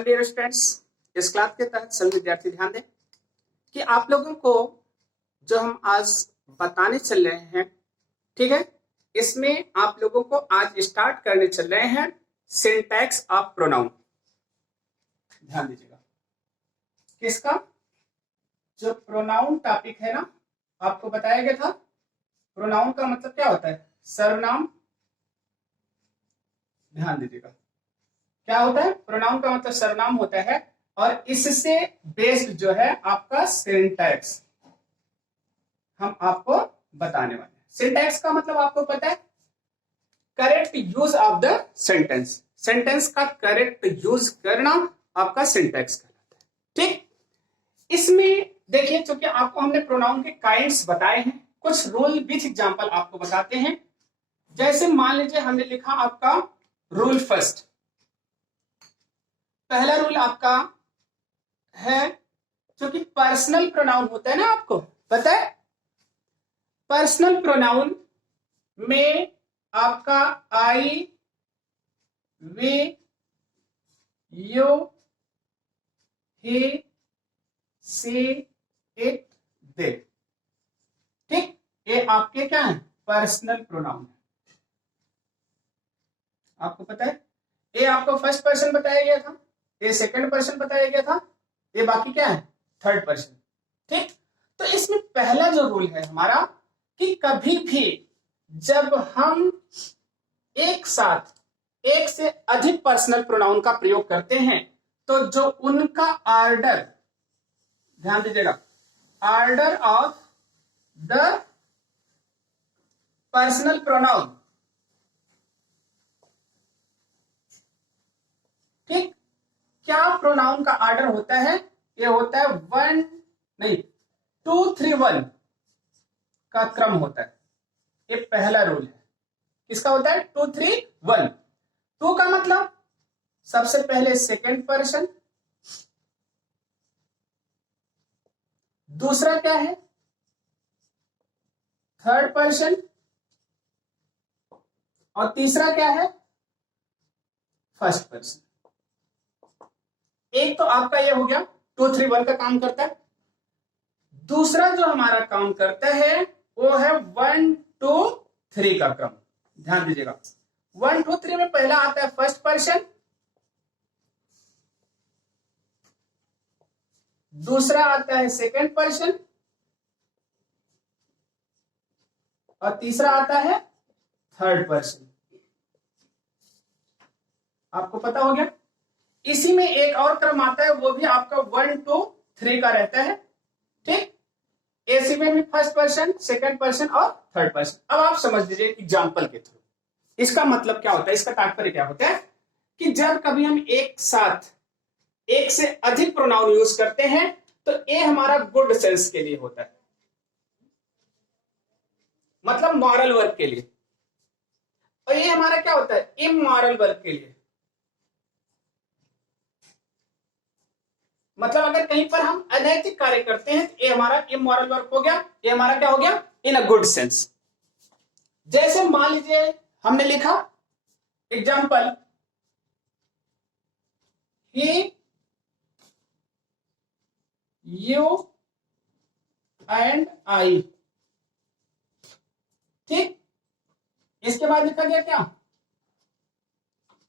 All dear students, इस class के तहत सभी विद्यार्थी ध्यान दें कि आप लोगों को जो हम आज बताने चल रहे हैं, ठीक है, इसमें आप लोगों को आज स्टार्ट करने चल रहे हैं सिंटैक्स ऑफ प्रोनाउन। ध्यान दीजिएगा, किसका? जो प्रोनाउन टॉपिक है ना, आपको बताया गया था प्रोनाउन का मतलब क्या होता है? सर्वनाम। ध्यान दीजिएगा, क्या होता है? प्रोनाउन का मतलब सर्वनाम होता है और इससे बेस्ड जो है आपका सिंटैक्स हम आपको बताने वाले हैं। सिंटैक्स का मतलब आपको पता है, correct use of the sentence. Sentence का करेक्ट यूज करना आपका सिंटैक्स कहलाता है। ठीक, इसमें देखिए, चूंकि आपको हमने प्रोनाउन के काइंड्स बताए हैं, कुछ रूल विथ एग्जांपल आपको बताते हैं। जैसे मान लीजिए हमने लिखा आपका रूल फर्स्ट। पहला रूल आपका है, जो कि पर्सनल प्रोनाउन होता है ना, आपको पता है पर्सनल प्रोनाउन में आपका आई, वे, यू, ही, सी, इट, दे। ठीक, ये आपके क्या है? पर्सनल प्रोनाउन है। आपको पता है, ये आपको फर्स्ट पर्सन बताया गया था, ये सेकंड पर्सन बताया गया था, ये बाकी क्या है? Third person. ठीक, तो इसमें पहला जो रूल है हमारा कि कभी भी जब हम एक साथ एक से अधिक पर्सनल प्रोनाउन का प्रयोग करते हैं तो जो उनका ऑर्डर, ध्यान दीजिएगा, order of the personal pronoun, ठीक, क्या प्रोनाउन का ऑर्डर होता है? ये होता है 1 नहीं 2 3 1 का क्रम होता है। ये पहला रूल है। किसका होता है? 2 3 1। 2 का मतलब सबसे पहले सेकंड पर्सन, दूसरा क्या है? थर्ड पर्सन, और तीसरा क्या है? First person. एक तो आपका ये हो गया 2 3 1 का काम करता है। दूसरा जो हमारा काम करता है वो है 1 2 3 का क्रम। ध्यान दीजिएगा, 1 2 3 में पहला आता है फर्स्ट पर्सन, दूसरा आता है सेकंड पर्सन, और तीसरा आता है थर्ड पर्सन। आपको पता हो गया। इसी में एक और क्रम आता है, वो भी आपका 1 2 3 का रहता है। ठीक, एसी में भी फर्स्ट पर्सन, सेकंड पर्सन और थर्ड पर्सन। अब आप समझ लीजिए एग्जांपल के थ्रू इसका मतलब क्या होता है, इसका तात्पर्य क्या होता है कि जब कभी हम एक साथ एक से अधिक प्रोनाउन यूज करते हैं तो ये हमारा गुड सेंस के लिए होता है, मतलब मॉरल वर्क के लिए, और ये हमारा क्या होता है? इमॉरल वर्क के लिए। मतलब अगर कहीं पर हम अनैतिक कार्य करते हैं तो ये हमारा इमॉरल वर्क हो गया, ये हमारा क्या हो गया? In a good sense. जैसे मान लीजिए हमने लिखा example, he, you and I. ठीक, इसके बाद लिखा गया क्या?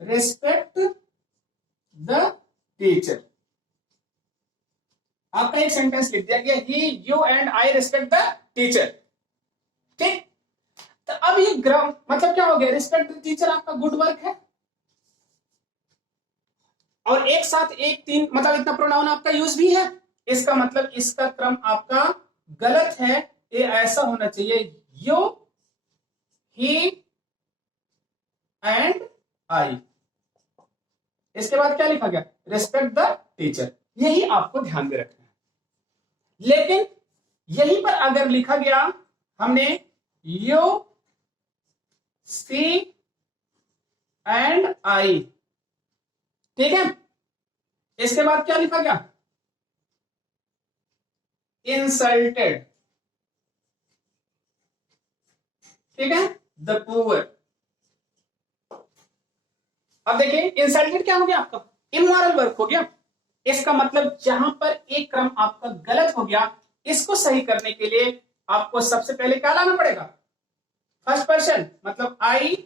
Respect the teacher. आपका एक सेंटेंस लिख दिया गया, he, you and I respect the teacher. ठीक, तो अब ये ग्राम मतलब क्या हो गया? रिस्पेक्ट द टीचर आपका गुड वर्क है, और एक साथ एक तीन मतलब इतना प्रोनाउन आपका यूज भी है। इसका मतलब इसका क्रम आपका गलत है। ये ऐसा होना चाहिए, यू, ही एंड आई। इसके बाद क्या लिखा गया? Respect the teacher. यही आपको ध्यान में रखना है। लेकिन यहीं पर अगर लिखा गया हमने यू, सी एंड आई, ठीक है, इसके बाद क्या लिखा गया? इंसल्टेड, ठीक है, द पुअर। अब देखिए इंसल्टेड क्या हो गया आपका? इमोरल वर्क हो गया। इसका मतलब जहां पर एक क्रम आपका गलत हो गया, इसको सही करने के लिए आपको सबसे पहले क्या लाना पड़ेगा, फर्स्ट पर्सन, मतलब आई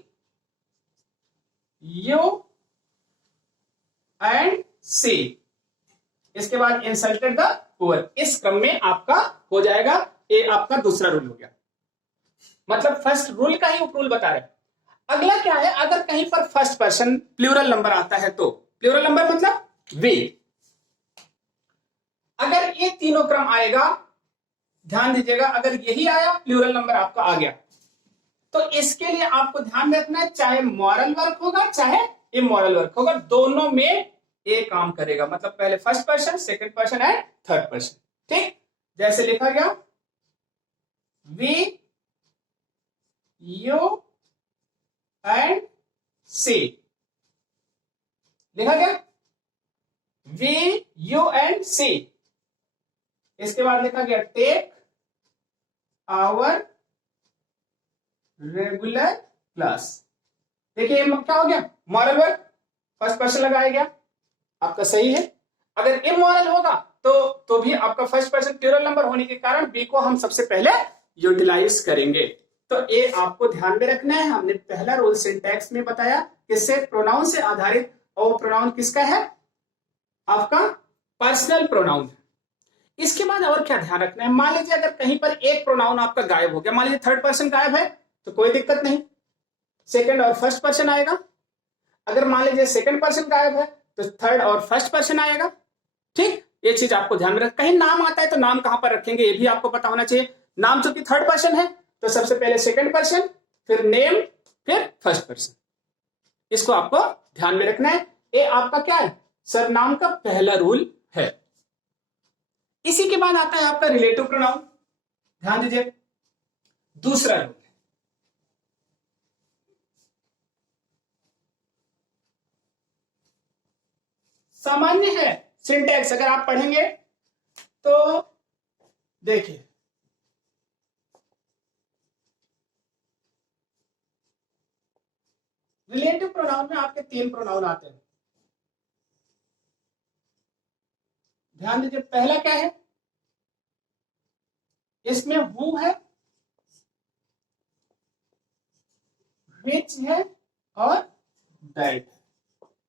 यू एंड सी, इसके बाद इंसल्टेड द पुअर, इस क्रम में आपका हो जाएगा। ये आपका दूसरा रूल हो गया, मतलब फर्स्ट रूल का ही उपरूल बता रहे। अगला क्या है, अगर कहीं पर फर्स्ट पर्सन प्लूरल नंबर आता है तो, प्लूरल नंबर मतलब वी, अगर ये तीनों क्रम आएगा, ध्यान दीजिएगा, अगर यही आया प्लूरल नंबर आपका आ गया, तो इसके लिए आपको ध्यान रखना है, चाहे मॉरल वर्क होगा चाहे इमोरल वर्क होगा, दोनों में ये काम करेगा, मतलब पहले first person, second person and third person. ठीक, जैसे लिखा गया वी यू एंड सी, लिखा गया वी यू एंड सी, इसके बाद लिखा गया टेक आवर रेगुलर क्लास। देखिए क्या हो गया, मॉरल वर्क, फर्स्ट पर्सन लगाया गया, आपका सही है। अगर इमोरल होगा तो भी आपका फर्स्ट पर्सन प्लूरल नंबर होने के कारण बी को हम सबसे पहले यूटिलाइज करेंगे। तो ये आपको ध्यान में रखना है। हमने पहला रूल सिंटैक्स में बताया, किससे, प्रोनाउन से आधारित, और प्रोनाउन किसका है, आपका पर्सनल प्रोनाउन। इसके बाद और क्या ध्यान रखना है, मान लीजिए अगर कहीं पर एक प्रोनाउन आपका गायब हो गया, मान लीजिए थर्ड पर्सन गायब है तो कोई दिक्कत नहीं, सेकंड और फर्स्ट पर्सन आएगा। अगर मान लीजिए सेकंड पर्सन गायब है तो थर्ड और फर्स्ट पर्सन आएगा। ठीक, ये चीज आपको ध्यान में रख, कहीं नाम आता है तो नाम कहां पर रखेंगे ये भी आपको पता होना चाहिए। नाम चूंकि थर्ड पर्सन है तो सबसे पहले सेकंड पर्सन, फिर नेम, फिर फर्स्ट पर्सन, इसको आपको ध्यान में रखना है। ये आपका क्या है, सरनाम का पहला रूल है। इसी के बाद आता है आपका रिलेटिव प्रोनाउन, ध्यान दीजिए, दूसरा रूल। सामान्य है सिंटैक्स, अगर आप पढ़ेंगे तो देखिए, रिलेटिव प्रोनाउन में आपके तीन प्रोनाउन आते हैं, ध्यान दीजिए। पहला क्या है, इसमें हु है, विच है और दैट।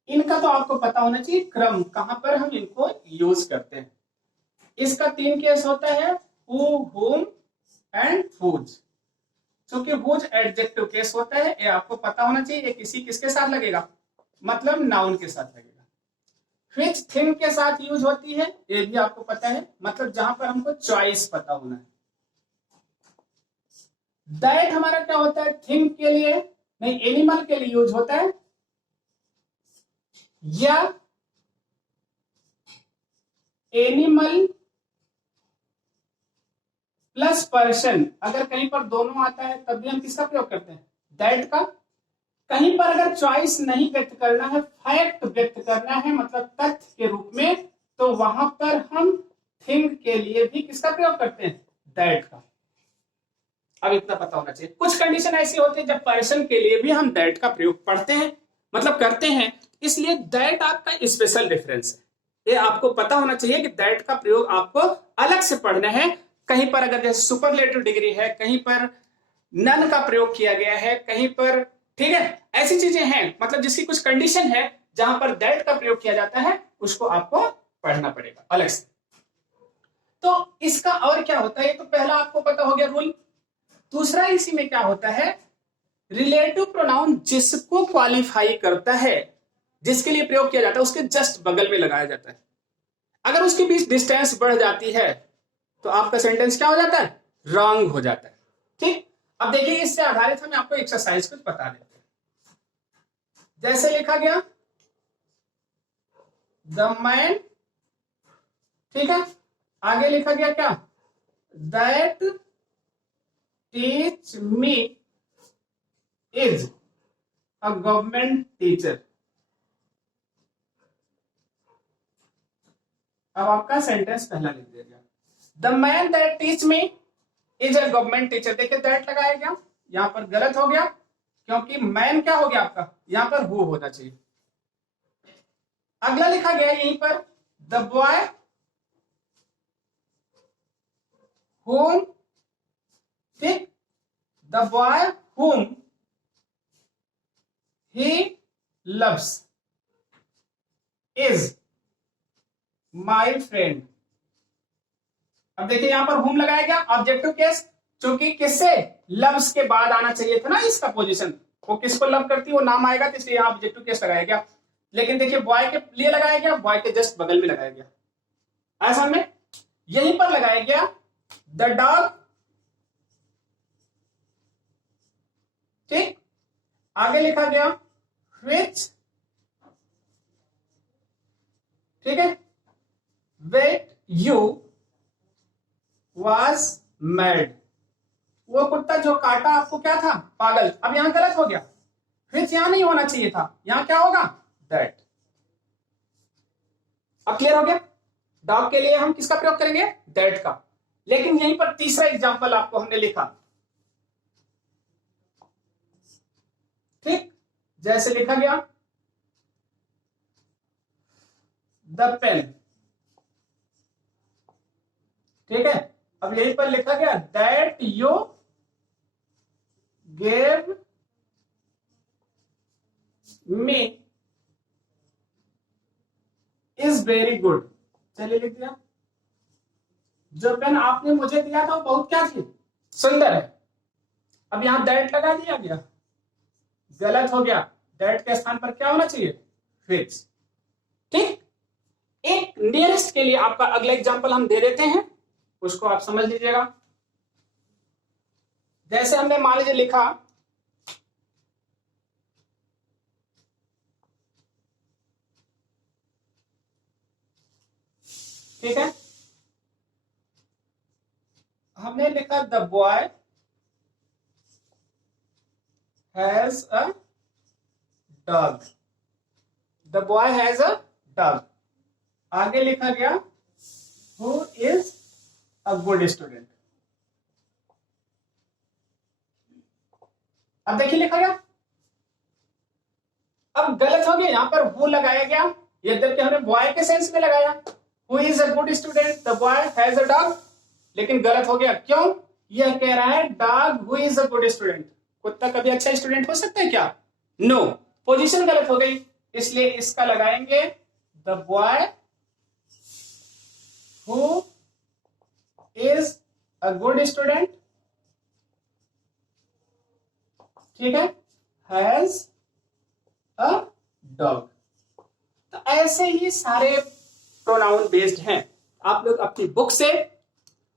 इनका तो आपको पता होना चाहिए क्रम, कहां पर हम इनको यूज करते हैं। इसका तीन केस होता है, हु, हुम एंड हुज। क्योंकि हुज एडजेक्टिव केस होता है, ये आपको पता होना चाहिए। ये किसी किसके साथ लगेगा, मतलब नाउन के साथ लगेगा। व्हिच थिंग के साथ यूज होती है ये भी आपको पता है, मतलब जहां पर हमको चॉइस पता होना है। दैट हमारा क्या होता है, थिंग के लिए नहीं, एनिमल के लिए यूज होता है, या एनिमल प्लस पर्सन, अगर कहीं पर दोनों आता है तब भी हम किसका प्रयोग करते हैं, दैट का। कहीं पर अगर चॉइस नहीं व्यक्त करना है, फैक्ट व्यक्त करना है, मतलब तथ्य के रूप में, तो वहां पर हम थिंग के लिए भी किसका प्रयोग करते हैं, दैट का। अब इतना पता होना चाहिए। कुछ कंडीशन ऐसी होती है जब पर्सन के लिए भी हम दैट का प्रयोग पढ़ते हैं, मतलब करते हैं, इसलिए दैट आपका स्पेशल रेफरेंस है। ये आपको पता होना चाहिए कि दैट का प्रयोग आपको अलग से पढ़ना है। कहीं पर अगर जैसे सुपरलेटिव डिग्री है, कहीं पर नन का प्रयोग किया गया है, कहीं पर, ठीक है, ऐसी चीजें हैं, मतलब जिसकी कुछ कंडीशन है जहां पर दैट का प्रयोग किया जाता है, उसको आपको पढ़ना पड़ेगा अलग से। तो इसका और क्या होता है, ये तो पहला आपको पता हो गया रूल। दूसरा इसी में क्या होता है, रिलेटिव प्रोनाउन जिसको क्वालिफाई करता है, जिसके लिए प्रयोग किया जाता है, उसके जस्ट बगल में लगाया जाता है। अगर उसके बीच डिस्टेंस बढ़ जाती है तो आपका सेंटेंस क्या हो जाता है, रॉन्ग हो जाता है। ठीक, अब देखिए इससे आधारित हम आपको एक्सरसाइज कुछ बता देते हैं। जैसे लिखा गया द मैन, ठीक है, आगे लिखा गया क्या, that teach me is a government teacher. अब आपका सेंटेंस पहला लिख दिया, the man that teach me is a government teacher. देखिए दैट लगाया गया, यहां पर गलत हो गया, क्योंकि मैन क्या हो गया आपका, यहां पर हु होना चाहिए। अगला लिखा गया यहीं पर, द बॉय whom, ठीक, the boy whom he loves is my friend। अब देखिए यहां पर whom लगाया गया ऑब्जेक्टिव केस, क्योंकि किससे, लव्स के बाद आना चाहिए था ना इसका पोजीशन, वो किसको लव करती है वो नाम आएगा, तो इसलिए ऑब्जेक्टिव केस लगाया गया। लेकिन देखिए बॉय के लिए लगाया गया, बॉय के जस्ट बगल में लगाया गया, ऐसा में यहीं पर लगाया गया द डॉग, ठीक, आगे लिखा गया which, ठीक है, वेट यू was mad, वो कुत्ता जो काटा आपको क्या था, पागल। अब यहां गलत हो गया, which यहां नहीं होना चाहिए था, यहां क्या होगा, that। अब क्लियर हो गया, डॉग के लिए हम किसका प्रयोग करेंगे, that का। लेकिन यहीं पर तीसरा एग्जांपल आपको हमने लिखा, ठीक, जैसे लिखा गया द पेन, ठीक है। अब यहीं पर लिखा गया that you gave me is very good, चलिए लिख दिया, जो पेन आपने मुझे दिया था वो बहुत क्या थी, सुंदर है। अब यहां दैट लगा दिया गया, गलत हो गया, दैट के स्थान पर क्या होना चाहिए, which, ठीक। एक नियरेस्ट के लिए आपका अगला एग्जांपल हम दे देते हैं, उसको आप समझ लीजिएगा। जैसे हमने मान लीजिए लिखा ठीक है, हमने लिखा the boy has a dog, the boy has a dog, आगे लिखा गया who is a good student. अब देखिए लिखा गया, अब गलत हो गया, यहां पर हु लगाया गया, यद्यपि हमने बॉय के सेंस में लगाया, who is a good student, the boy has a dog, लेकिन गलत हो गया, क्यों, यह कह रहा है dog who is a good student, कुत्ता कभी अच्छा स्टूडेंट हो सकता है क्या, नो, पोजीशन गलत हो गई, इसलिए इसका लगाएंगे the boy who is a good student, ठीक है, हैज अ डॉग। तो ऐसे ही सारे प्रोनाउन बेस्ड हैं, आप लोग अपनी बुक से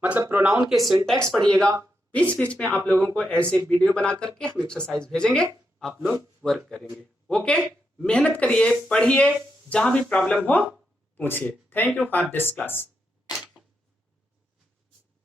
मतलब प्रोनाउन के सिंटैक्स पढ़िएगा, बीच बीच में आप लोगों को ऐसे वीडियो बना करके हम एक्सरसाइज भेजेंगे, आप लोग वर्क करेंगे। ओके, मेहनत करिए, पढ़िए, जहां भी प्रॉब्लम हो पूछिए। Thank you for this class.